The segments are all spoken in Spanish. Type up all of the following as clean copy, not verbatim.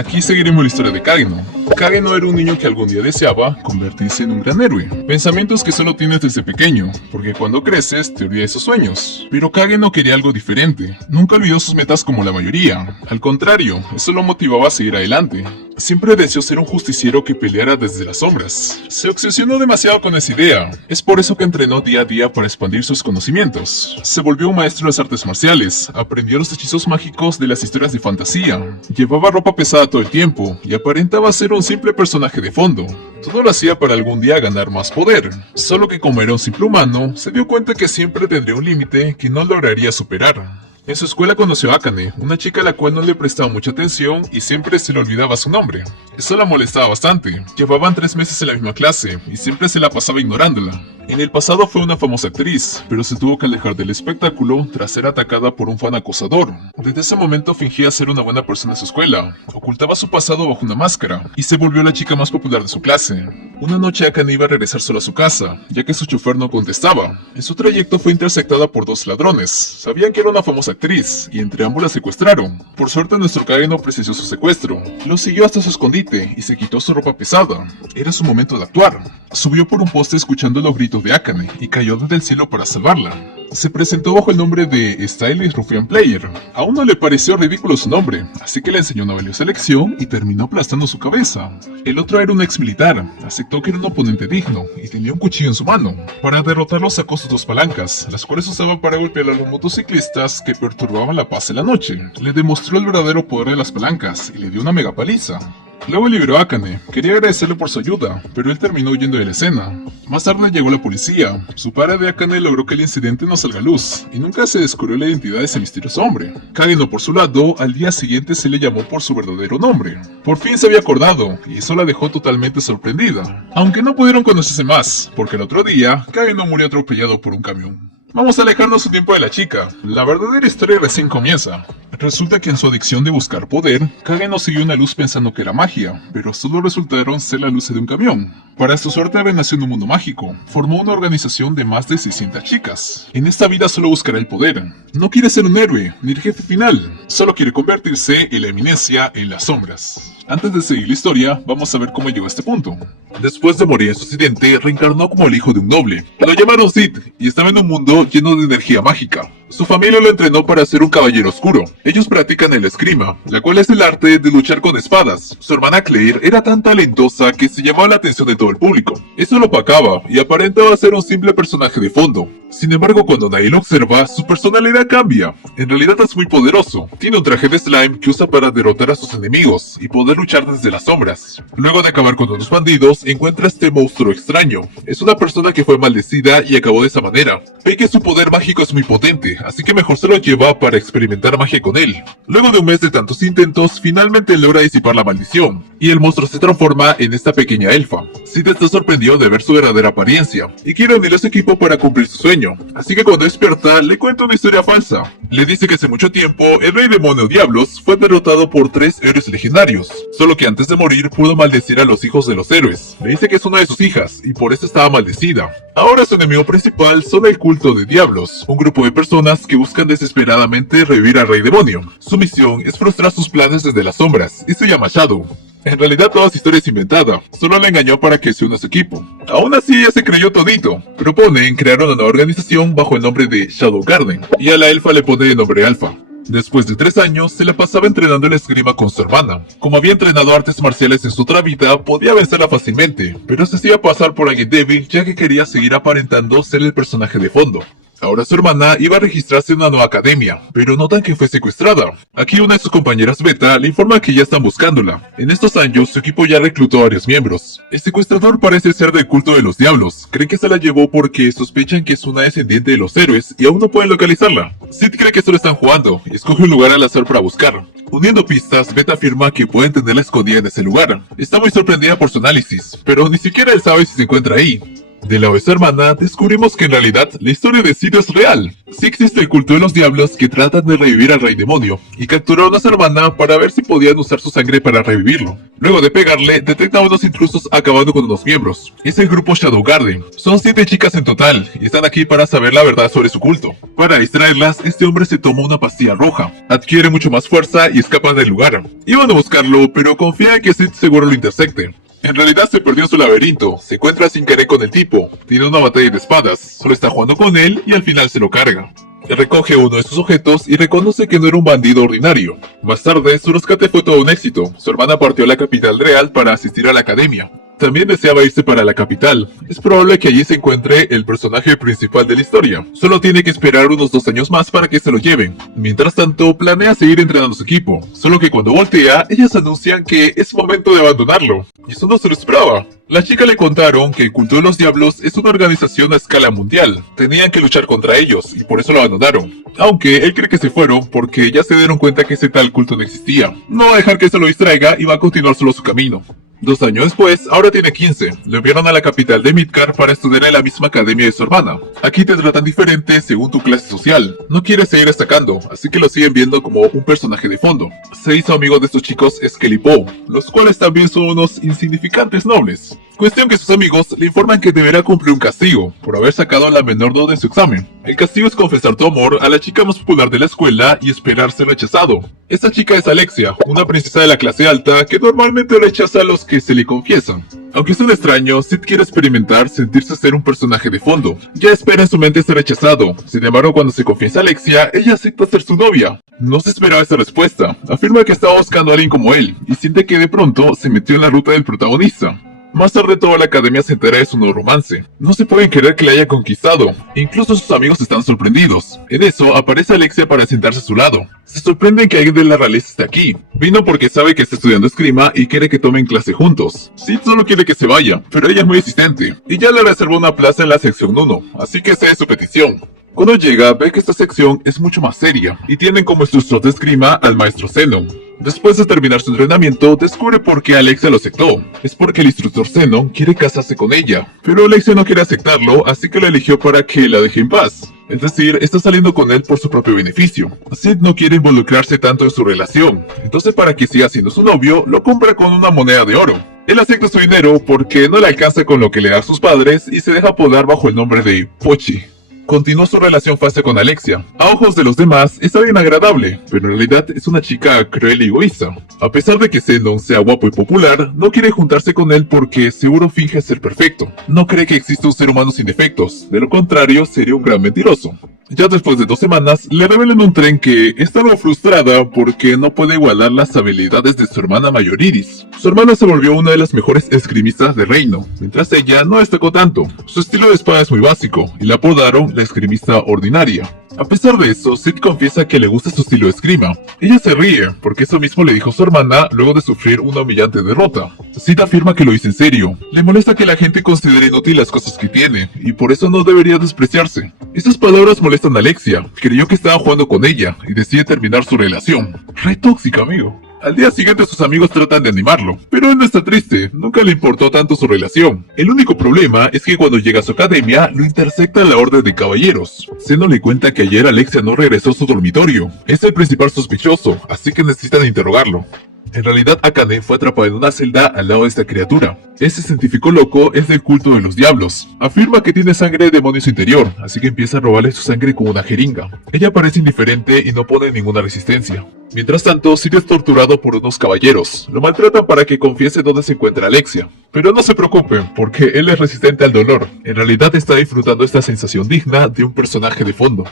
Aquí seguiremos la historia de Kageno. Kageno era un niño que algún día deseaba convertirse en un gran héroe. Pensamientos que solo tienes desde pequeño, porque cuando creces te olvidas esos sueños. Pero Kageno quería algo diferente. Nunca olvidó sus metas como la mayoría. Al contrario, eso lo motivaba a seguir adelante. Siempre deseó ser un justiciero que peleara desde las sombras. Se obsesionó demasiado con esa idea. Es por eso que entrenó día a día para expandir sus conocimientos. Se volvió un maestro en las artes marciales, aprendió los hechizos mágicos de las historias de fantasía, llevaba ropa pesada todo el tiempo y aparentaba ser un simple personaje de fondo. Todo lo hacía para algún día ganar más poder. Solo que como era un simple humano, se dio cuenta que siempre tendría un límite que no lograría superar. En su escuela conoció a Akane, una chica a la cual no le prestaba mucha atención y siempre se le olvidaba su nombre. Eso la molestaba bastante. Llevaban 3 meses en la misma clase y siempre se la pasaba ignorándola. En el pasado fue una famosa actriz, pero se tuvo que alejar del espectáculo tras ser atacada por un fan acosador. Desde ese momento fingía ser una buena persona en su escuela, ocultaba su pasado bajo una máscara y se volvió la chica más popular de su clase. Una noche Akane iba a regresar sola a su casa, ya que su chofer no contestaba. En su trayecto fue interceptada por 2 ladrones. Sabían que era una famosa actriz y entre ambos la secuestraron. Por suerte nuestro Kageno presenció su secuestro. Lo siguió hasta su escondite y se quitó su ropa pesada. Era su momento de actuar. Subió por un poste escuchando los gritos de Akane y cayó desde el cielo para salvarla. Se presentó bajo el nombre de Stylish Ruffian Player. Aún no le pareció ridículo su nombre, así que le enseñó una valiosa lección y terminó aplastando su cabeza. El otro era un ex militar, aceptó que era un oponente digno y tenía un cuchillo en su mano. Para derrotarlo sacó sus 2 palancas, las cuales usaba para golpear a los motociclistas que perturbaban la paz en la noche. Le demostró el verdadero poder de las palancas y le dio una mega paliza. Luego liberó a Akane, quería agradecerle por su ayuda, pero él terminó huyendo de la escena. Más tarde llegó la policía, su padre de Akane logró que el incidente no salga a luz, y nunca se descubrió la identidad de ese misterioso hombre. Kageno por su lado, al día siguiente se le llamó por su verdadero nombre. Por fin se había acordado, y eso la dejó totalmente sorprendida. Aunque no pudieron conocerse más, porque el otro día, Kageno murió atropellado por un camión. Vamos a alejarnos un tiempo de la chica. La verdadera historia recién comienza. Resulta que en su adicción de buscar poder, Kageno siguió una luz pensando que era magia, pero solo resultaron ser las luces de un camión. Para su suerte renació en un mundo mágico. Formó una organización de más de 600 chicas. En esta vida solo buscará el poder. No quiere ser un héroe, ni el jefe final. Solo quiere convertirse en la eminencia en las sombras. Antes de seguir la historia, vamos a ver cómo llegó a este punto. Después de morir en su accidente, reencarnó como el hijo de un noble. Lo llamaron Sid, y estaba en un mundo lleno de energía mágica. Su familia lo entrenó para ser un caballero oscuro. Ellos practican el esgrima, la cual es el arte de luchar con espadas. Su hermana Claire era tan talentosa que se llamaba la atención de todo el público. Eso lo opacaba y aparentaba ser un simple personaje de fondo. Sin embargo, cuando nadie lo observa, su personalidad cambia. En realidad es muy poderoso. Tiene un traje de slime que usa para derrotar a sus enemigos y poder luchar desde las sombras. Luego de acabar con unos bandidos, encuentra a este monstruo extraño. Es una persona que fue maldecida y acabó de esa manera. Ve que su poder mágico es muy potente, así que mejor se lo lleva para experimentar magia con él. Luego de un mes de tantos intentos, finalmente logra disipar la maldición, y el monstruo se transforma en esta pequeña elfa. Sid está sorprendido de ver su verdadera apariencia, y quiere unir a su equipo para cumplir su sueño, así que cuando despierta, le cuenta una historia falsa. Le dice que hace mucho tiempo, el rey demonio Diablos fue derrotado por 3 héroes legendarios, solo que antes de morir pudo maldecir a los hijos de los héroes. Le dice que es una de sus hijas, y por eso estaba maldecida. Ahora su enemigo principal son el culto de Diablos, un grupo de personas que buscan desesperadamente revivir al rey demonio. Su misión es frustrar sus planes desde las sombras, y se llama Shadow. En realidad toda su historia es inventada, solo la engañó para que se una a su equipo. Aún así ella se creyó todito. Proponen crear una nueva organización bajo el nombre de Shadow Garden, y a la elfa le pone el nombre Alpha. Después de 3 años, se la pasaba entrenando el esgrima con su hermana. Como había entrenado artes marciales en su otra vida, podía vencerla fácilmente, pero se hacía pasar por alguien débil ya que quería seguir aparentando ser el personaje de fondo. Ahora su hermana iba a registrarse en una nueva academia, pero notan que fue secuestrada. Aquí una de sus compañeras Beta le informa que ya están buscándola. En estos años, su equipo ya reclutó a varios miembros. El secuestrador parece ser del culto de los diablos. Creen que se la llevó porque sospechan que es una descendiente de los héroes y aún no pueden localizarla. Sid cree que solo están jugando y escoge un lugar al azar para buscar. Uniendo pistas, Beta afirma que pueden tenerla escondida en ese lugar. Está muy sorprendida por su análisis, pero ni siquiera él sabe si se encuentra ahí. Del lado de su hermana, descubrimos que en realidad la historia de Sid es real. Sí existe el culto de los diablos que tratan de revivir al rey demonio, y capturaron a su hermana para ver si podían usar su sangre para revivirlo. Luego de pegarle, detectan a unos intrusos acabando con unos miembros. Es el grupo Shadow Garden. Son 7 chicas en total, y están aquí para saber la verdad sobre su culto. Para distraerlas, este hombre se toma una pastilla roja, adquiere mucho más fuerza y escapa del lugar. Iban a buscarlo, pero confía en que Sid seguro lo intersecte. En realidad se perdió en su laberinto, se encuentra sin querer con el tipo, tiene una batalla de espadas, solo está jugando con él y al final se lo carga. Recoge uno de sus objetos y reconoce que no era un bandido ordinario. Más tarde, su rescate fue todo un éxito. Su hermana partió a la capital real para asistir a la academia. También deseaba irse para la capital. Es probable que allí se encuentre el personaje principal de la historia. Solo tiene que esperar unos 2 años más para que se lo lleven. Mientras tanto, planea seguir entrenando su equipo. Solo que cuando voltea, ellas anuncian que es momento de abandonarlo. Y eso no se lo esperaba. Las chicas le contaron que el culto de los diablos es una organización a escala mundial. Tenían que luchar contra ellos y por eso lo abandonaron. Aunque él cree que se fueron porque ya se dieron cuenta que ese tal culto no existía. No va a dejar que se lo distraiga y va a continuar solo su camino. 2 años después, ahora tiene 15. Lo enviaron a la capital de Midgar para estudiar en la misma academia de su hermana. Aquí te tratan diferente según tu clase social. No quiere seguir destacando, así que lo siguen viendo como un personaje de fondo. Se hizo amigo de estos chicos Skelly Bow, los cuales también son unos insignificantes nobles. Cuestión que sus amigos le informan que deberá cumplir un castigo, por haber sacado la menor nota de su examen. El castigo es confesar tu amor a la chica más popular de la escuela y esperar ser rechazado. Esta chica es Alexia, una princesa de la clase alta que normalmente rechaza a los que se le confiesan. Aunque es un extraño, Sid quiere experimentar sentirse ser un personaje de fondo. Ya espera en su mente ser rechazado. Sin embargo, cuando se confiesa a Alexia, ella acepta ser su novia. No se esperaba esa respuesta. Afirma que estaba buscando a alguien como él, y siente que de pronto se metió en la ruta del protagonista. Más tarde toda la academia se entera de su nuevo romance. No se pueden creer que la haya conquistado. Incluso sus amigos están sorprendidos. En eso aparece Alexia para sentarse a su lado. Se sorprenden que alguien de la realeza esté aquí. Vino porque sabe que está estudiando esgrima y quiere que tomen clase juntos. Sid solo quiere que se vaya, pero ella es muy insistente. Y ya le reservó una plaza en la sección 1, así que esa es su petición. Cuando llega, ve que esta sección es mucho más seria, y tienen como instructor de esgrima al maestro Zenon. Después de terminar su entrenamiento, descubre por qué Alexia lo aceptó. Es porque el instructor Zenon quiere casarse con ella, pero Alexia no quiere aceptarlo, así que la eligió para que la deje en paz. Es decir, está saliendo con él por su propio beneficio. Sid no quiere involucrarse tanto en su relación, entonces para que siga siendo su novio, lo compra con una moneda de oro. Él acepta su dinero porque no le alcanza con lo que le da a sus padres y se deja apodar bajo el nombre de Pochi. Continuó su relación falsa con Alexia. A ojos de los demás, es alguien agradable, pero en realidad es una chica cruel y egoísta. A pesar de que Zenon sea guapo y popular, no quiere juntarse con él porque seguro finge ser perfecto. No cree que exista un ser humano sin defectos, de lo contrario sería un gran mentiroso. Ya después de 2 semanas, le revelan en un tren que estaba frustrada porque no puede igualar las habilidades de su hermana mayor Iris. Su hermana se volvió una de las mejores esgrimistas del reino, mientras ella no destacó tanto. Su estilo de espada es muy básico, y la apodaron la esgrimista ordinaria. A pesar de eso, Sid confiesa que le gusta su estilo de esgrima. Ella se ríe, porque eso mismo le dijo su hermana luego de sufrir una humillante derrota. Sid afirma que lo hizo en serio. Le molesta que la gente considere inútil las cosas que tiene, y por eso no debería despreciarse. Estas palabras molestan a Alexia. Creyó que estaba jugando con ella, y decide terminar su relación. Re tóxica, amigo. Al día siguiente sus amigos tratan de animarlo, pero él no está triste, nunca le importó tanto su relación. El único problema es que cuando llega a su academia, lo intercepta la orden de caballeros. Zenon le cuenta que ayer Alexia no regresó a su dormitorio. Es el principal sospechoso, así que necesitan interrogarlo. En realidad, Akane fue atrapada en una celda al lado de esta criatura. Ese científico loco es del culto de los diablos. Afirma que tiene sangre de demonio en su interior, así que empieza a robarle su sangre con una jeringa. Ella parece indiferente y no pone ninguna resistencia. Mientras tanto, Sid es torturado por unos caballeros. Lo maltratan para que confiese dónde se encuentra Alexia. Pero no se preocupen, porque él es resistente al dolor. En realidad está disfrutando esta sensación digna de un personaje de fondo.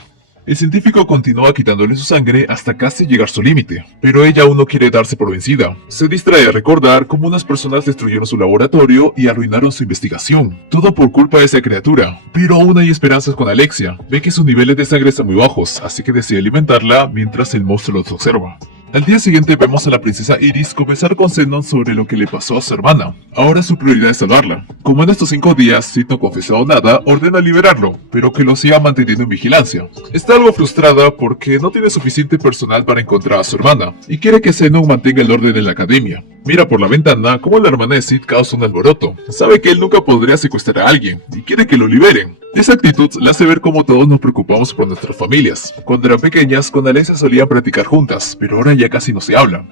El científico continúa quitándole su sangre hasta casi llegar su límite, pero ella aún no quiere darse por vencida. Se distrae a recordar cómo unas personas destruyeron su laboratorio y arruinaron su investigación. Todo por culpa de esa criatura, pero aún hay esperanzas con Alexia. Ve que sus niveles de sangre están muy bajos, así que decide alimentarla mientras el monstruo los observa. Al día siguiente vemos a la princesa Iris conversar con Zenon sobre lo que le pasó a su hermana. Ahora su prioridad es salvarla. Como en estos 5 días Sid no ha confesado nada, ordena liberarlo, pero que lo siga manteniendo en vigilancia. Está algo frustrada porque no tiene suficiente personal para encontrar a su hermana, y quiere que Zenon mantenga el orden en la academia. Mira por la ventana cómo la hermana de Sid causa un alboroto. Sabe que él nunca podría secuestrar a alguien y quiere que lo liberen. Esa actitud le hace ver cómo todos nos preocupamos por nuestras familias. Cuando eran pequeñas, con Alexia solían practicar juntas, pero ahora ya casi no se hablan.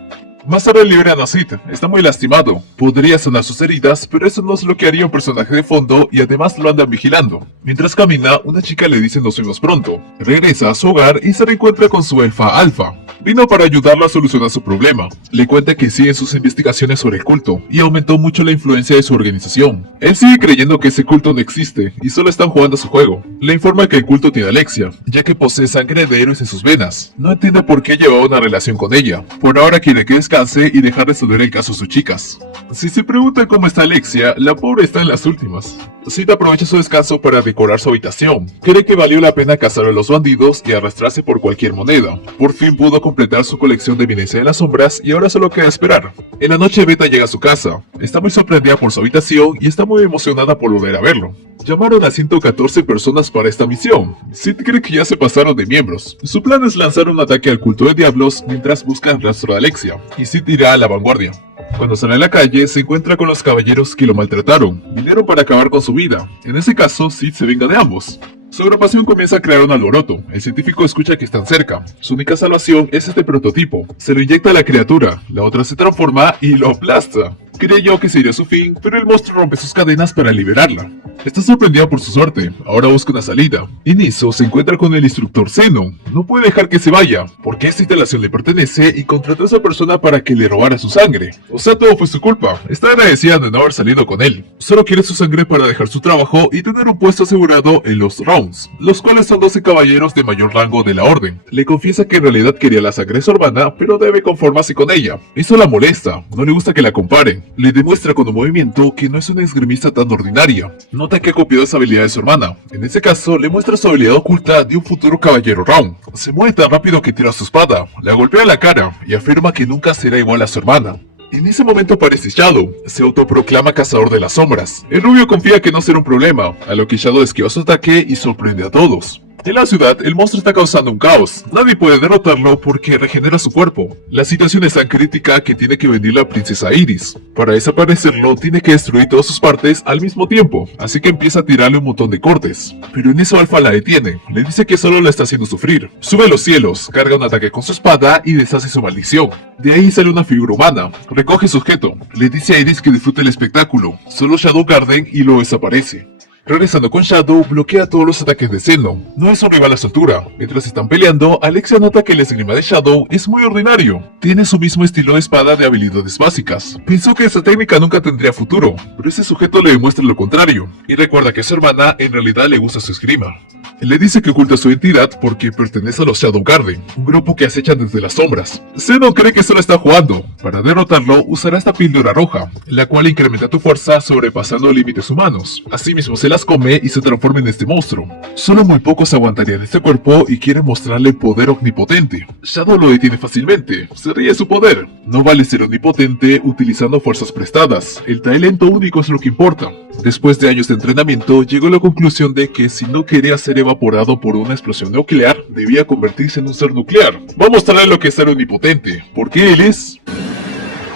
Más tarde liberan a Sid, está muy lastimado. Podría sanar sus heridas, pero eso no es lo que haría un personaje de fondo y además lo andan vigilando. Mientras camina, una chica le dice nos vemos pronto. Regresa a su hogar y se reencuentra con su elfa Alfa. Vino para ayudarla a solucionar su problema. Le cuenta que sigue sus investigaciones sobre el culto y aumentó mucho la influencia de su organización. Él sigue creyendo que ese culto no existe y solo están jugando su juego. Le informa que el culto tiene a Alexia, ya que posee sangre de héroes en sus venas. No entiende por qué llevaba una relación con ella. Por ahora quiere que descanse y dejar resolver el caso a sus chicas. Si se pregunta cómo está Alexia, la pobre está en las últimas. Sid aprovecha su descanso para decorar su habitación. Cree que valió la pena cazar a los bandidos y arrastrarse por cualquier moneda. Por fin pudo completar su colección de Evidencia de las Sombras y ahora solo queda esperar. En la noche Beta llega a su casa. Está muy sorprendida por su habitación y está muy emocionada por volver a verlo. Llamaron a 114 personas para esta misión. Sid cree que ya se pasaron de miembros. Su plan es lanzar un ataque al culto de diablos mientras buscan rastro de Alexia, y Sid irá a la vanguardia. Cuando sale a la calle, se encuentra con los caballeros que lo maltrataron. Vinieron para acabar con su vida. En ese caso, Sid se venga de ambos. Su agrupación comienza a crear un alboroto. El científico escucha que están cerca. Su única salvación es este prototipo. Se lo inyecta a la criatura. La otra se transforma y lo aplasta. Creyó que sería su fin, pero el monstruo rompe sus cadenas para liberarla. Está sorprendida por su suerte, ahora busca una salida. En eso se encuentra con el instructor Zeno. No puede dejar que se vaya, porque esta instalación le pertenece y contrató a esa persona para que le robara su sangre. O sea, todo fue su culpa. Está agradecida de no haber salido con él. Solo quiere su sangre para dejar su trabajo y tener un puesto asegurado en los Rounds, los cuales son 12 caballeros de mayor rango de la orden. Le confiesa que en realidad quería la sangre de su hermana, pero debe conformarse con ella. Eso la molesta, no le gusta que la comparen. Le demuestra con un movimiento que no es una esgrimista tan ordinaria. Nota que ha copiado esa habilidad de su hermana. En ese caso, le muestra su habilidad oculta de un futuro caballero Round. Se mueve tan rápido que tira su espada, la golpea en la cara y afirma que nunca será igual a su hermana. En ese momento aparece Shadow, se autoproclama cazador de las sombras. El rubio confía que no será un problema, a lo que Shadow esquiva su ataque y sorprende a todos. En la ciudad, el monstruo está causando un caos. Nadie puede derrotarlo porque regenera su cuerpo. La situación es tan crítica que tiene que venir la princesa Iris. Para desaparecerlo, tiene que destruir todas sus partes al mismo tiempo, así que empieza a tirarle un montón de cortes. Pero en eso Alpha la detiene. Le dice que solo la está haciendo sufrir. Sube a los cielos, carga un ataque con su espada y deshace su maldición. De ahí sale una figura humana. Recoge su objeto. Le dice a Iris que disfrute el espectáculo. Solo Shadow Garden y lo desaparece. Regresando con Shadow, bloquea todos los ataques de Zeno. No es un rival a su altura. Mientras están peleando, Alexia nota que el esgrima de Shadow es muy ordinario. Tiene su mismo estilo de espada de habilidades básicas. Pensó que esa técnica nunca tendría futuro, pero ese sujeto le demuestra lo contrario. Y recuerda que a su hermana en realidad le gusta su esgrima. Él le dice que oculta su identidad porque pertenece a los Shadow Garden, un grupo que acechan desde las sombras. Zeno cree que solo está jugando. Para derrotarlo, usará esta píldora roja, la cual incrementa tu fuerza sobrepasando límites humanos. Asimismo, se las come y se transforma en este monstruo. Solo muy pocos aguantarían este cuerpo y quiere mostrarle poder omnipotente. Shadow lo detiene fácilmente, se ríe de su poder. No vale ser omnipotente utilizando fuerzas prestadas, el talento único es lo que importa. Después de años de entrenamiento, llegó a la conclusión de que si no quería ser evaporado por una explosión nuclear, debía convertirse en un ser nuclear. Va a mostrarle lo que es ser omnipotente, porque él es...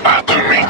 Atomic.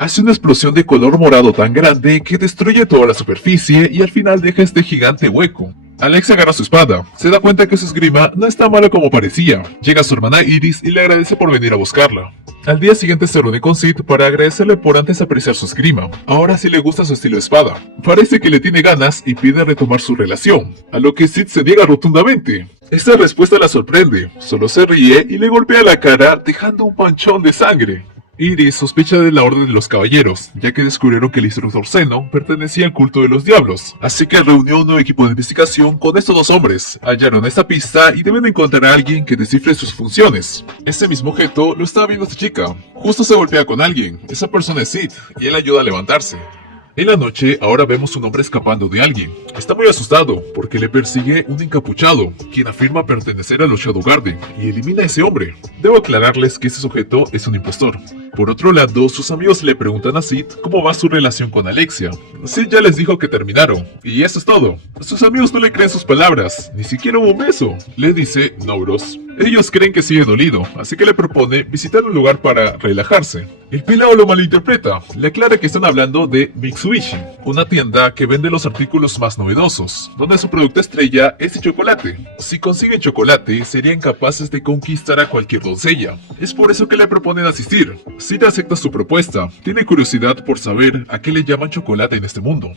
Hace una explosión de color morado tan grande que destruye toda la superficie y al final deja este gigante hueco. Alex agarra su espada, se da cuenta que su esgrima no es tan mala como parecía. Llega su hermana Iris y le agradece por venir a buscarla. Al día siguiente se reúne con Sid para agradecerle por antes apreciar su esgrima. Ahora sí le gusta su estilo de espada. Parece que le tiene ganas y pide retomar su relación, a lo que Sid se niega rotundamente. Esta respuesta la sorprende, solo se ríe y le golpea la cara dejando un manchón de sangre. Iris sospecha de la Orden de los Caballeros, ya que descubrieron que el instructor Zeno pertenecía al culto de los diablos, así que reunió un nuevo equipo de investigación con estos dos hombres. Hallaron esta pista y deben encontrar a alguien que descifre sus funciones. Este mismo objeto lo estaba viendo esta chica. Justo se golpea con alguien, esa persona es Sid, y él ayuda a levantarse. En la noche, ahora vemos un hombre escapando de alguien. Está muy asustado, porque le persigue un encapuchado, quien afirma pertenecer a los Shadow Garden, y elimina a ese hombre. Debo aclararles que ese sujeto es un impostor. Por otro lado, sus amigos le preguntan a Sid cómo va su relación con Alexia. Sid ya les dijo que terminaron, y eso es todo. Sus amigos no le creen sus palabras, ni siquiera hubo un beso. Le dice, no bros. Ellos creen que sigue dolido, así que le propone visitar un lugar para relajarse. El pelao lo malinterpreta, le aclara que están hablando de Mitsubishi, una tienda que vende los artículos más novedosos, donde su producto estrella es el chocolate. Si consiguen chocolate, serían capaces de conquistar a cualquier doncella. Es por eso que le proponen asistir. Sid acepta su propuesta, tiene curiosidad por saber a qué le llaman chocolate en este mundo.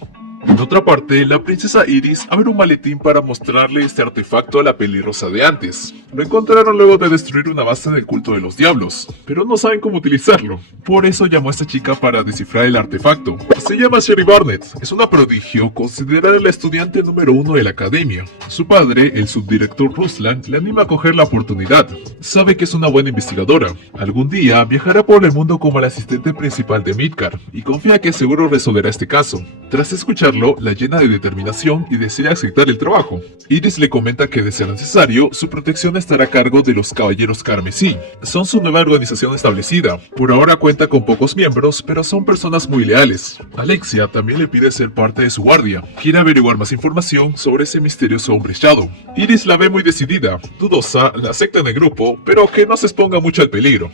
En otra parte, la princesa Iris abre un maletín para mostrarle este artefacto a la pelirrosa de antes. Lo encontraron luego de destruir una base del culto de los diablos, pero no saben cómo utilizarlo. Por eso llamó a esta chica para descifrar el artefacto. Se llama Sherry Barnett, es una prodigio considerada la estudiante número 1 de la academia. Su padre, el subdirector Ruslan, le anima a coger la oportunidad. Sabe que es una buena investigadora. Algún día viajará por el mundo como la asistente principal de Midgar, y confía que seguro resolverá este caso. Tras escuchar la llena de determinación y desea aceptar el trabajo. Iris le comenta que de ser necesario, su protección estará a cargo de los Caballeros Carmesí. Son su nueva organización establecida. Por ahora cuenta con pocos miembros, pero son personas muy leales. Alexia también le pide ser parte de su guardia. Quiere averiguar más información sobre ese misterioso hombre Shadow. Iris la ve muy decidida, dudosa, la acepta en el grupo, pero que no se exponga mucho al peligro.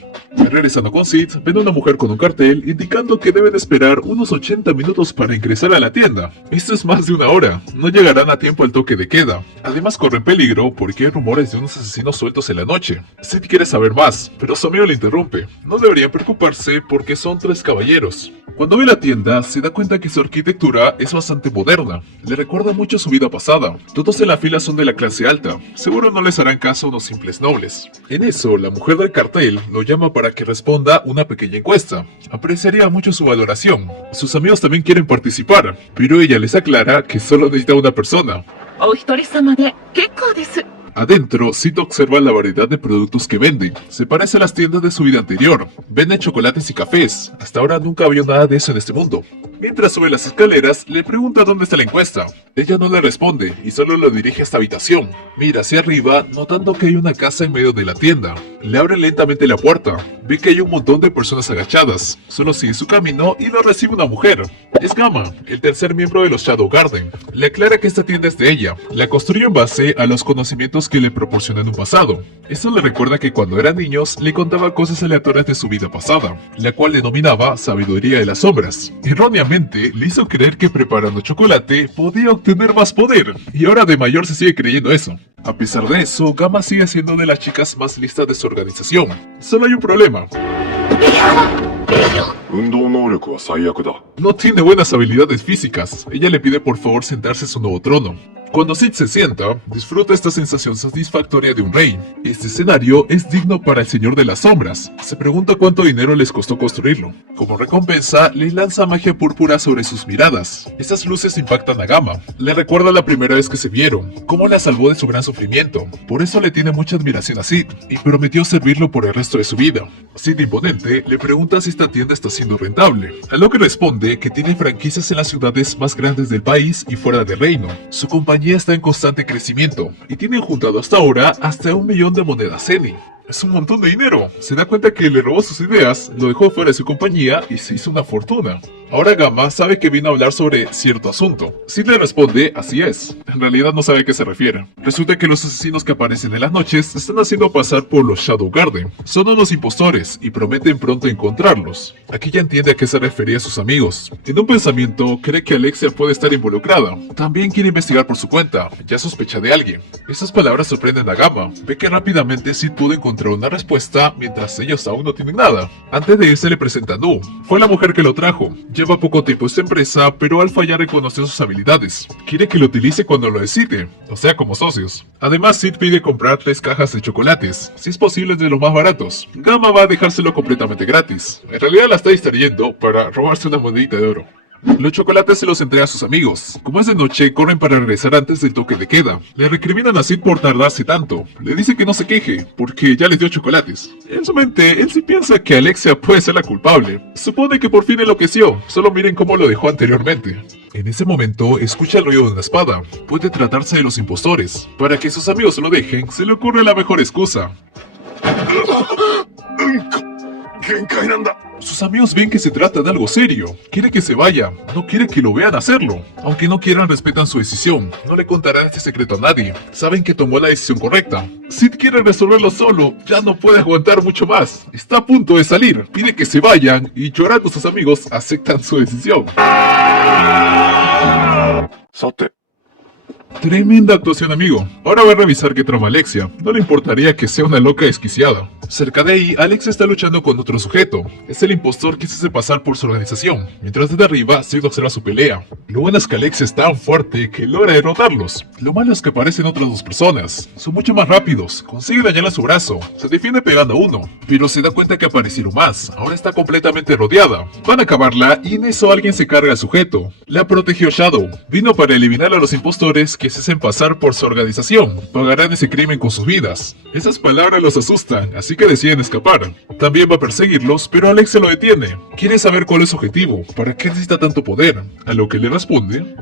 Regresando con Sid, ven a una mujer con un cartel indicando que deben esperar unos 80 minutos para ingresar a la tienda. Esto es más de una hora, no llegarán a tiempo al toque de queda. Además corren peligro porque hay rumores de unos asesinos sueltos en la noche. Sid quiere saber más, pero su amigo le interrumpe. No deberían preocuparse porque son 3 caballeros. Cuando ve la tienda, se da cuenta que su arquitectura es bastante moderna. Le recuerda mucho su vida pasada. Todos en la fila son de la clase alta. Seguro no les harán caso a unos simples nobles. En eso, la mujer del cartel lo llama para que responda una pequeña encuesta. Apreciaría mucho su valoración. Sus amigos también quieren participar, pero ella les aclara que solo necesita una persona. Adentro, Sid observa la variedad de productos que venden. Se parece a las tiendas de su vida anterior. Venden chocolates y cafés. Hasta ahora nunca había nada de eso en este mundo. Mientras sube las escaleras, le pregunta dónde está la encuesta. Ella no le responde y solo lo dirige a esta habitación. Mira hacia arriba, notando que hay una casa en medio de la tienda. Le abre lentamente la puerta. Ve que hay un montón de personas agachadas. Solo sigue su camino y lo recibe una mujer. Es Gamma, el tercer miembro de los Shadow Garden. Le aclara que esta tienda es de ella. La construyó en base a los conocimientos que le proporcionó en un pasado. Esto le recuerda que cuando eran niños le contaba cosas aleatorias de su vida pasada, la cual denominaba sabiduría de las sombras. Erróneamente, le hizo creer que preparando chocolate podía obtener más poder, y ahora de mayor se sigue creyendo eso. A pesar de eso, Gamma sigue siendo de las chicas más listas de su organización. Solo hay un problema. No tiene buenas habilidades físicas. Ella le pide por favor sentarse en su nuevo trono. Cuando Sid se sienta, disfruta esta sensación satisfactoria de un rey. Este escenario es digno para el Señor de las Sombras. Se pregunta cuánto dinero les costó construirlo. Como recompensa, le lanza magia púrpura sobre sus miradas. Estas luces impactan a Gamma. Le recuerda la primera vez que se vieron, cómo la salvó de su gran sufrimiento. Por eso le tiene mucha admiración a Sid, y prometió servirlo por el resto de su vida. Sid, imponente, le pregunta si esta tienda está siendo rentable, a lo que responde que tiene franquicias en las ciudades más grandes del país y fuera del reino. Su compañía está en constante crecimiento y tienen juntado hasta ahora hasta 1 millón de monedas Zenny. Es un montón de dinero. Se da cuenta que le robó sus ideas, lo dejó fuera de su compañía y se hizo una fortuna. Ahora Gamma sabe que vino a hablar sobre cierto asunto. Sid le responde, así es. En realidad no sabe a qué se refiere. Resulta que los asesinos que aparecen en las noches se están haciendo pasar por los Shadow Garden. Son unos impostores y prometen pronto encontrarlos. Aquí ya entiende a qué se refería a sus amigos. En un pensamiento, cree que Alexia puede estar involucrada. También quiere investigar por su cuenta. Ya sospecha de alguien. Esas palabras sorprenden a Gamma. Ve que rápidamente Sid pudo encontrar una respuesta mientras ellos aún no tienen nada. Antes de irse le presenta a Nu. Fue la mujer que lo trajo. Lleva poco tiempo en esta empresa, pero Alpha ya reconoció sus habilidades. Quiere que lo utilice cuando lo decide, o sea, como socios. Además, Sid pide comprar 3 cajas de chocolates, si es posible de los más baratos. Gamma va a dejárselo completamente gratis. En realidad la está distrayendo para robarse una monedita de oro. Los chocolates se los entrega a sus amigos. Como es de noche, corren para regresar antes del toque de queda. Le recriminan a Sid por tardarse tanto. Le dice que no se queje, porque ya les dio chocolates. En su mente, él sí piensa que Alexia puede ser la culpable. Supone que por fin enloqueció. Solo miren cómo lo dejó anteriormente. En ese momento, escucha el ruido de una espada. Puede tratarse de los impostores. Para que sus amigos lo dejen, se le ocurre la mejor excusa. Sus amigos ven que se trata de algo serio. Quiere que se vaya, no quiere que lo vean hacerlo. Aunque no quieran, respetan su decisión. No le contarán este secreto a nadie. Saben que tomó la decisión correcta. Sid quiere resolverlo solo, ya no puede aguantar mucho más. Está a punto de salir, pide que se vayan y llorando sus amigos aceptan su decisión. Tremenda actuación, amigo. Ahora va a revisar qué trama Alexia. No le importaría que sea una loca desquiciada. Cerca de ahí, Alexia está luchando con otro sujeto. Es el impostor que se hace pasar por su organización. Mientras desde arriba, Sid observa su pelea. Lo bueno es que Alexia es tan fuerte que logra derrotarlos. Lo malo es que aparecen otras dos personas. Son mucho más rápidos. Consigue dañarle su brazo. Se defiende pegando a uno. Pero se da cuenta que aparecieron más. Ahora está completamente rodeada. Van a acabarla y en eso alguien se carga al sujeto. La protegió Shadow. Vino para eliminar a los impostores que se hacen pasar por su organización. Pagarán ese crimen con sus vidas. Esas palabras los asustan, así que deciden escapar. También va a perseguirlos, pero Alexia lo detiene. Quiere saber cuál es su objetivo, para qué necesita tanto poder. A lo que le responde: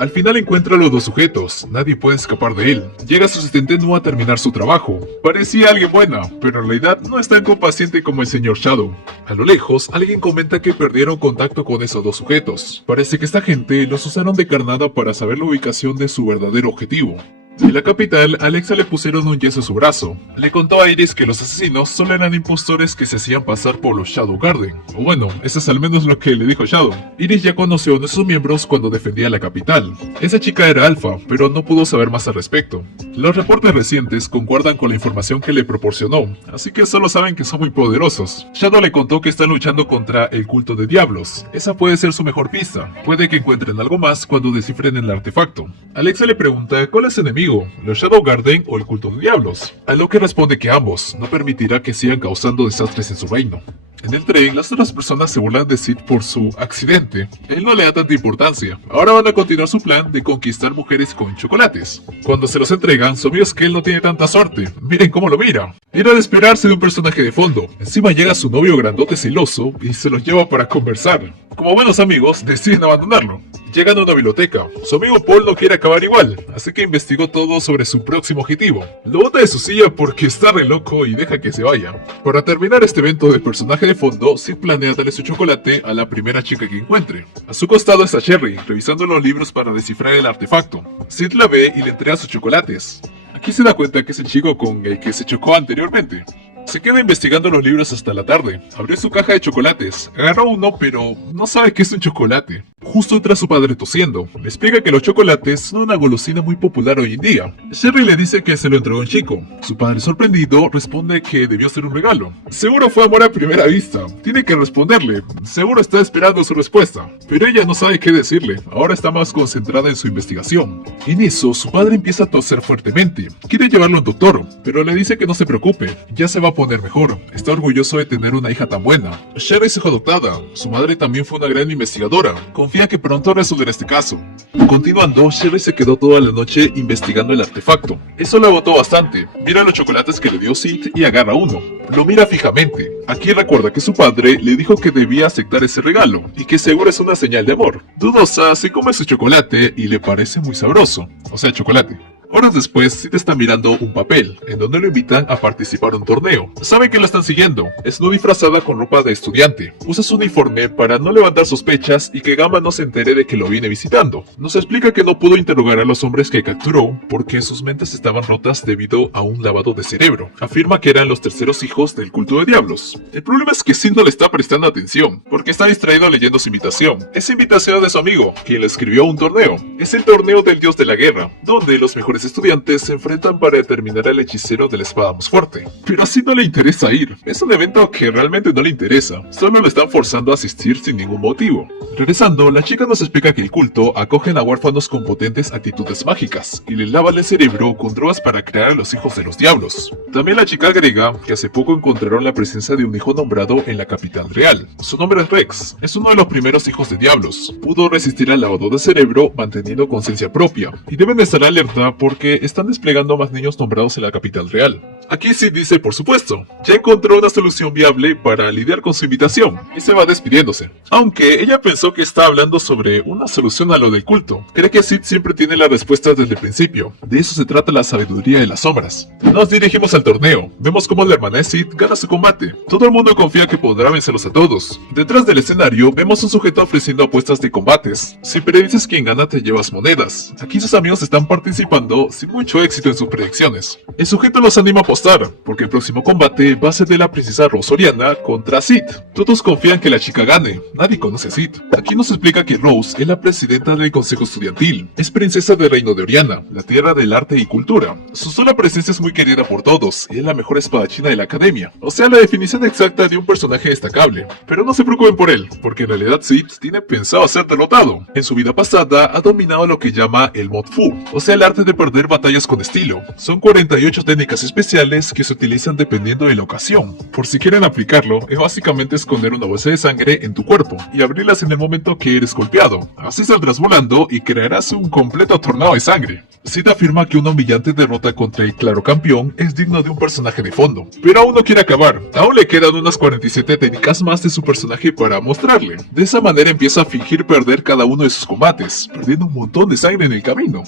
al final encuentra a los dos sujetos, nadie puede escapar de él. Llega su asistente Nu a terminar su trabajo. Parecía alguien buena, pero en realidad no es tan compaciente como el señor Shadow. A lo lejos, alguien comenta que perdieron contacto con esos dos sujetos. Parece que esta gente los usaron de carnada para saber la ubicación de su verdadero objetivo. En la capital, a Alexia le pusieron un yeso a su brazo. Le contó a Iris que los asesinos solo eran impostores que se hacían pasar por los Shadow Garden. O bueno, eso es al menos lo que le dijo Shadow. Iris ya conoció a uno de sus miembros cuando defendía la capital. Esa chica era Alpha, pero no pudo saber más al respecto. Los reportes recientes concuerdan con la información que le proporcionó, así que solo saben que son muy poderosos. Shadow le contó que están luchando contra el culto de diablos. Esa puede ser su mejor pista. Puede que encuentren algo más cuando descifren el artefacto. Alexia le pregunta cuál es el enemigo, los Shadow Garden o el culto de diablos, a lo que responde que ambos. No permitirá que sigan causando desastres en su reino. En el tren, las otras personas se burlan de Sid por su accidente. Él no le da tanta importancia. Ahora van a continuar su plan de conquistar mujeres con chocolates. Cuando se los entregan, su amigo es que él no tiene tanta suerte. Miren cómo lo mira. Era de esperarse de un personaje de fondo. Encima llega su novio grandote celoso y se los lleva para conversar. Como buenos amigos, deciden abandonarlo. Llegan a una biblioteca. Su amigo Paul no quiere acabar igual, así que investigó todo sobre su próximo objetivo. Lo bota de su silla porque está re loco y deja que se vaya. Para terminar este evento de personaje de fondo, Sid planea darle su chocolate a la primera chica que encuentre. A su costado está Cherry, revisando los libros para descifrar el artefacto. Sid la ve y le entrega sus chocolates. Aquí se da cuenta que es el chico con el que se chocó anteriormente. Se queda investigando los libros hasta la tarde. Abrió su caja de chocolates. Agarró uno, pero no sabe qué es un chocolate. Justo entra su padre tosiendo. Le explica que los chocolates son una golosina muy popular hoy en día. Sherry le dice que se lo entregó un chico. Su padre, sorprendido, responde que debió ser un regalo. Seguro fue amor a primera vista. Tiene que responderle. Seguro está esperando su respuesta. Pero ella no sabe qué decirle. Ahora está más concentrada en su investigación. En eso, su padre empieza a toser fuertemente. Quiere llevarlo al doctor, pero le dice que no se preocupe. Ya se va a poner mejor. Está orgulloso de tener una hija tan buena. Sherry es hija adoptada. Su madre también fue una gran investigadora. Confía que pronto resolverá este caso. Continuando, Sherry se quedó toda la noche investigando el artefacto. Eso le agotó bastante. Mira los chocolates que le dio Sid y agarra uno. Lo mira fijamente. Aquí recuerda que su padre le dijo que debía aceptar ese regalo y que seguro es una señal de amor. Dudosa, se come su chocolate y le parece muy sabroso. O sea, chocolate. Horas después, Sid está mirando un papel, en donde lo invitan a participar en un torneo. Sabe que lo están siguiendo. Es no disfrazada con ropa de estudiante. Usa su uniforme para no levantar sospechas y que Gamma no se entere de que lo viene visitando. Nos explica que no pudo interrogar a los hombres que capturó porque sus mentes estaban rotas debido a un lavado de cerebro. Afirma que eran los terceros hijos del culto de diablos. El problema es que Sid no le está prestando atención, porque está distraído leyendo su invitación. Esa invitación es de su amigo, quien le escribió un torneo. Es el torneo del dios de la guerra, donde los mejores estudiantes se enfrentan para determinar al hechicero de la espada más fuerte. Pero así no le interesa ir. Es un evento que realmente no le interesa. Solo lo están forzando a asistir sin ningún motivo. Regresando, la chica nos explica que el culto acogen a huérfanos con potentes actitudes mágicas y le lavan el cerebro con drogas para crear a los hijos de los diablos. También la chica agrega que hace poco encontraron la presencia de un hijo nombrado en la capital real. Su nombre es Rex. Es uno de los primeros hijos de diablos. Pudo resistir al lavado de cerebro manteniendo conciencia propia y deben estar alerta porque están desplegando a más niños nombrados en la capital real. Aquí Sid dice por supuesto, ya encontró una solución viable para lidiar con su invitación, y se va despidiéndose. Aunque ella pensó que está hablando sobre una solución a lo del culto, cree que Sid siempre tiene las respuestas desde el principio. De eso se trata la sabiduría de las sombras. Nos dirigimos al torneo, vemos cómo la hermana de Sid gana su combate. Todo el mundo confía que podrá vencerlos a todos. Detrás del escenario vemos un sujeto ofreciendo apuestas de combates. Si predices quién gana te llevas monedas. Aquí sus amigos están participando sin mucho éxito en sus predicciones. El sujeto los anima a apostar, porque el próximo combate va a ser de la princesa Rose Oriana contra Sid. Todos confían que la chica gane, nadie conoce a Sid. Aquí nos explica que Rose es la presidenta del consejo estudiantil, es princesa del reino de Oriana, la tierra del arte y cultura. Su sola presencia es muy querida por todos, y es la mejor espadachina de la academia, o sea la definición exacta de un personaje destacable. Pero no se preocupen por él, porque en realidad Sid tiene pensado ser derrotado. En su vida pasada ha dominado lo que llama el Mod Fu, o sea el arte de perder batallas con estilo. Son 48 técnicas especiales que se utilizan dependiendo de la ocasión. Por si quieren aplicarlo, es básicamente esconder una bolsa de sangre en tu cuerpo y abrirlas en el momento que eres golpeado. Así saldrás volando y crearás un completo tornado de sangre. Sid afirma que una humillante derrota contra el claro campeón es digno de un personaje de fondo, pero aún no quiere acabar. Aún le quedan unas 47 técnicas más de su personaje para mostrarle. De esa manera empieza a fingir perder cada uno de sus combates, perdiendo un montón de sangre en el camino.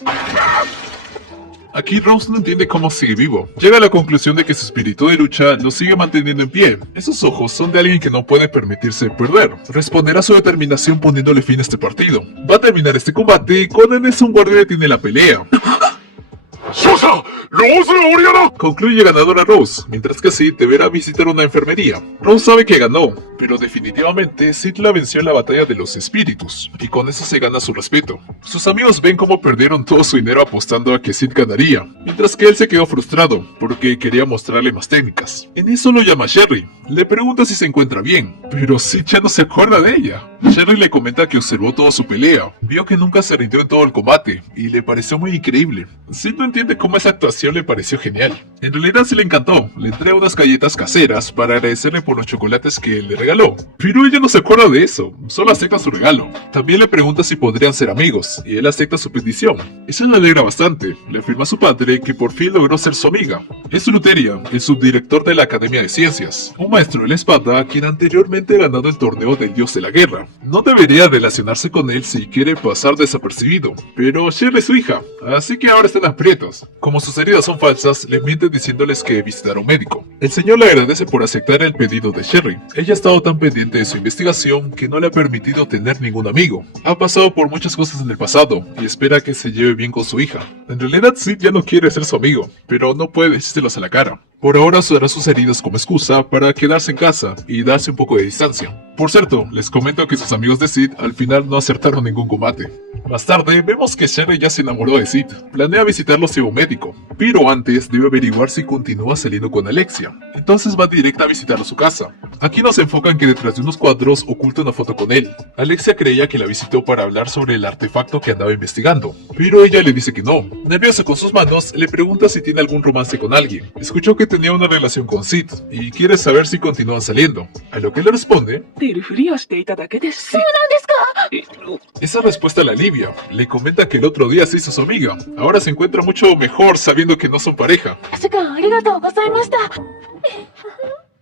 Aquí Rose no entiende cómo sigue vivo. Llega a la conclusión de que su espíritu de lucha lo sigue manteniendo en pie. Esos ojos son de alguien que no puede permitirse perder. Responderá a su determinación poniéndole fin a este partido. Va a terminar este combate cuando en eso un guardia detiene la pelea. ¡Sosa! ¡Rose Oriana! Concluye ganadora Rose, mientras que Sid deberá visitar una enfermería. Rose sabe que ganó, pero definitivamente Sid la venció en la batalla de los espíritus, y con eso se gana su respeto. Sus amigos ven cómo perdieron todo su dinero apostando a que Sid ganaría, mientras que él se quedó frustrado, porque quería mostrarle más técnicas. En eso lo llama Sherry, le pregunta si se encuentra bien, pero Sid ya no se acuerda de ella. Sherry le comenta que observó toda su pelea, vio que nunca se rindió en todo el combate, y le pareció muy increíble. Sid no entiende cómo esa actuación le pareció genial. En realidad sí le encantó, le entrega unas galletas caseras para agradecerle por los chocolates que le regaló. Pero ella no se acuerda de eso, solo acepta su regalo. También le pregunta si podrían ser amigos, y él acepta su petición. Eso le alegra bastante, le afirma a su padre que por fin logró ser su amiga. Es Luteria, el subdirector de la Academia de Ciencias, un maestro de la espada quien anteriormente ha ganado el torneo del dios de la guerra. No debería relacionarse con él si quiere pasar desapercibido, pero Sherry es su hija, así que ahora están aprietos. Como sus heridas son falsas, le mienten diciéndoles que visitará a un médico. El señor le agradece por aceptar el pedido de Sherry. Ella ha estado tan pendiente de su investigación que no le ha permitido tener ningún amigo. Ha pasado por muchas cosas en el pasado y espera que se lleve bien con su hija. En realidad Sid ya no quiere ser su amigo, pero no puede decírselos a la cara. Por ahora usará sus heridas como excusa para quedarse en casa y darse un poco de distancia. Por cierto, les comento que sus amigos de Sid al final no acertaron ningún combate. Más tarde, vemos que Sherry ya se enamoró de Sid. Planea visitarlo si va a un médico, pero antes debe averiguar si continúa saliendo con Alexia. Entonces va directa a visitarlo a su casa. Aquí nos enfocan que detrás de unos cuadros oculta una foto con él. Alexia creía que la visitó para hablar sobre el artefacto que andaba investigando, pero ella le dice que no. Nerviosa con sus manos, le pregunta si tiene algún romance con alguien. Escuchó que tenía una relación con Sid y quiere saber si continúan saliendo. A lo que le responde: esa respuesta la alivia. Le comenta que el otro día se hizo su amiga. Ahora se encuentra mucho mejor sabiendo que no son pareja.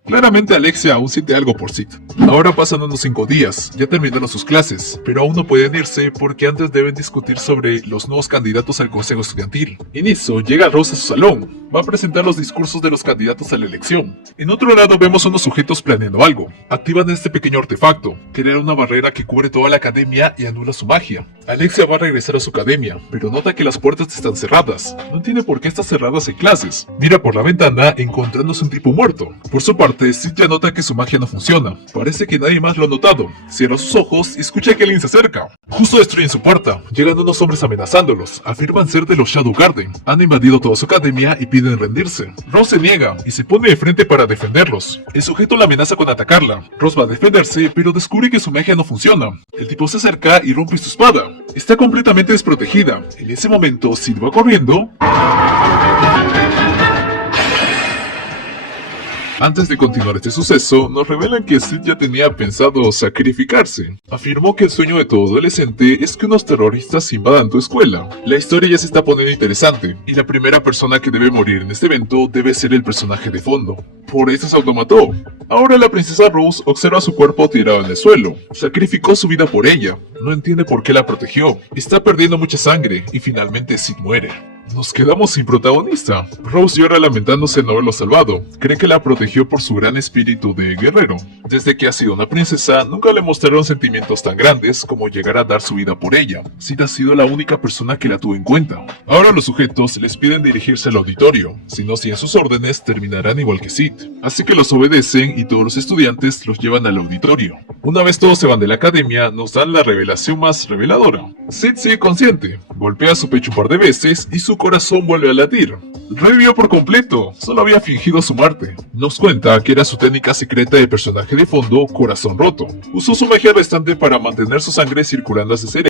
Claramente Alexia aún siente algo por Sid. Ahora pasan unos 5 días, ya terminaron sus clases, pero aún no pueden irse porque antes deben discutir sobre los nuevos candidatos al consejo estudiantil. En eso llega Rose a su salón, va a presentar los discursos de los candidatos a la elección. En otro lado vemos unos sujetos planeando algo. Activan este pequeño artefacto, crear una barrera que cubre toda la academia y anula su magia. Alexia va a regresar a su academia, pero nota que las puertas están cerradas. No entiende por qué están cerradas en clases. Mira por la ventana encontrándose un tipo muerto. Por su parte, Sid ya nota que su magia no funciona. Parece que nadie más lo ha notado. Cierra sus ojos y escucha que alguien se acerca. Justo destruyen su puerta. Llegan unos hombres amenazándolos. Afirman ser de los Shadow Garden. Han invadido toda su academia y piden rendirse. Rose se niega y se pone de frente para defenderlos. El sujeto la amenaza con atacarla. Rose va a defenderse, pero descubre que su magia no funciona. El tipo se acerca y rompe su espada. Está completamente desprotegida. En ese momento, Sid va corriendo Antes de continuar este suceso, nos revelan que Sid ya tenía pensado sacrificarse. Afirmó que el sueño de todo adolescente es que unos terroristas invadan tu escuela. La historia ya se está poniendo interesante, y la primera persona que debe morir en este evento debe ser el personaje de fondo. Por eso se automató. Ahora la princesa Rose observa su cuerpo tirado en el suelo. Sacrificó su vida por ella. No entiende por qué la protegió. Está perdiendo mucha sangre, y finalmente Sid muere. Nos quedamos sin protagonista. Rose llora lamentándose no haberlo salvado. Cree que la protegió por su gran espíritu de guerrero. Desde que ha sido una princesa, nunca le mostraron sentimientos tan grandes como llegar a dar su vida por ella. Sid ha sido la única persona que la tuvo en cuenta. Ahora los sujetos les piden dirigirse al auditorio. Si no siguen sus órdenes, terminarán igual que Sid. Así que los obedecen y todos los estudiantes los llevan al auditorio. Una vez todos se van de la academia, nos dan la revelación más reveladora. Sid sigue consciente, golpea su pecho un par de veces y su corazón vuelve a latir. Revivió por completo, solo había fingido su muerte. Nos cuenta que era su técnica secreta de personaje de fondo, Corazón Roto. Usó su magia restante para mantener su sangre circulando hacia el cerebro